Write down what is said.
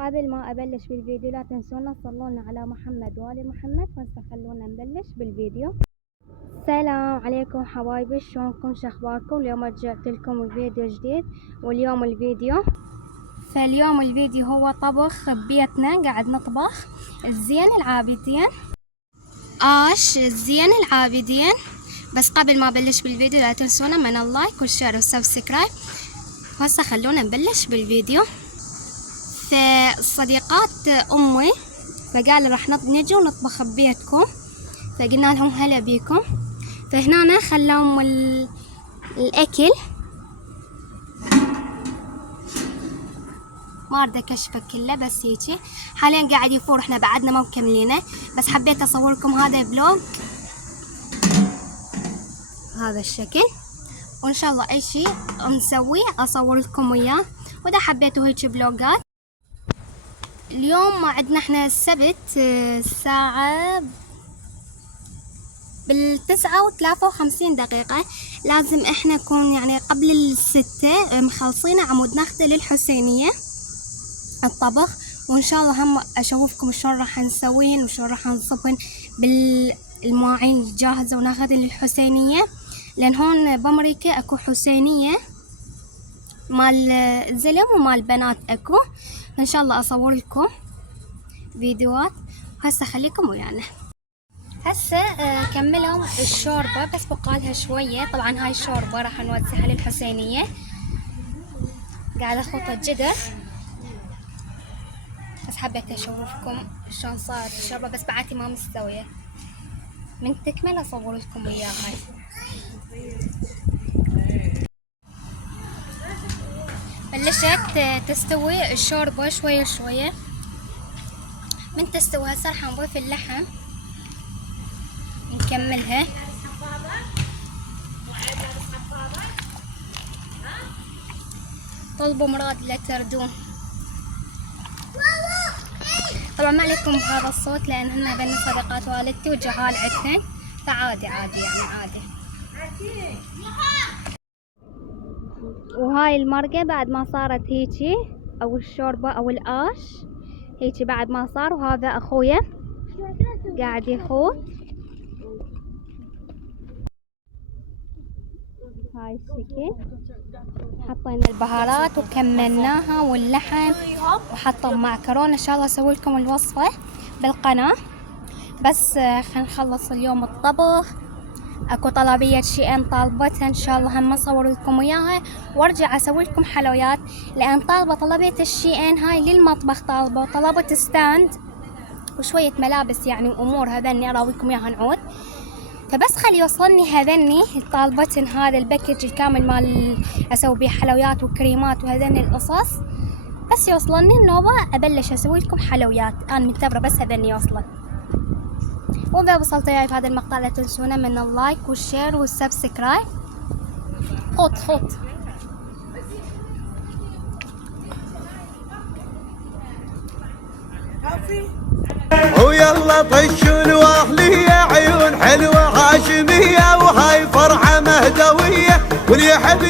قبل ما أبلش بالفيديو لا تنسونا تصلون على محمد وآل محمد. هسه خلونا نبلش بالفيديو. السلام عليكم حبايبي، شلونكم شخباركم؟ اليوم رجعت لكم بفيديو جديد. فاليوم الفيديو هو طبخ ببيتنا، قاعد نطبخ الزين العابدين، الزين العابدين. بس قبل ما أبلش بالفيديو لا تنسونا من اللايك والشير والسبسكرايب. هسه خلونا نبلش بالفيديو. فصديقات أمي فقالوا راح نجي ونطبخ ببيتكم، فقلنا لهم هلا بيكم. فهنا خلهم الأكل، ما أريد أكشفه كله بس هيجي حاليا قاعد يفور، احنا بعدنا ما مكملينه، بس حبيت أصور لكم هذا فلوج هذا الشكل، وإن شاء الله أي شيء نسويه أصور لكم إياه. وإذا حبيتوا هيك فلوجات. اليوم ما عندنا احنا السبت الساعة 9:53، لازم احنا نكون يعني قبل 6 مخلصين عمود ناخذه للحسينية الطبخ. وان شاء الله هم اشوفكم شلون راح نسوين وشلون راح نصبن بالمواعين الجاهزة وناخذها للحسينية، لان هون بامريكا اكو حسينية مال الزلم ومال البنات اكو. ان شاء الله اصور لكم فيديوهات. هسه خليكم ويانا. هسه كملوا الشوربه، بس بقالها شويه. طبعا هاي الشوربه راح نوزعها للحسينيه. قاعده اخلط الجدر، بس حبيت اشوفكم شلون صارت الشوربه، بس بعدي ما مستويه. من تكمل اصور لكم اياها. هاي بلشت تستوي الشوربه شويه شويه. من تستوي هسه راح نضيف اللحم نكملها. طلبوا مراد لا تردون. طبعا ما عليكم بهذا الصوت لان هن بني صديقات والدتي وجهال عندهن، فعادي يعني عادي. وهاي المرقة بعد ما صارت هيجي، او الشوربة او الآش هيجي بعد ما صار. وهذا اخويا قاعد يخوض. هاي الشكل حطينا البهارات وكملناها واللحم وحطوا معكرونة. ان شاء الله اسوي لكم الوصفة بالقناة، بس خلينا نخلص اليوم الطبخ. اكو طلبية شيئين طالبتها، ان شاء الله هم اصور لكم اياها وارجع اسوي لكم حلويات، لان طالبة طلبية الشيئين هاي للمطبخ، طالبة وطلبت ستاند وشوية ملابس يعني وامور هذني اراويكم اياها نعود. فبس خلي يوصلني هذني طالبتن هذا الباكج الكامل مال اسوي بيه حلويات وكريمات وهذني القصص. بس يوصلني النوبة ابلش اسوي لكم حلويات. انا منتظرة بس هذني يوصلن. واذا وصلتوا وياي في هذا المقطع لا تنسونا من اللايك والشير والسبسكرايب. خط ويلا طشوا الواهلية عيون حلوة هاشمية، وهاي فرحة مهدوية واللي يحب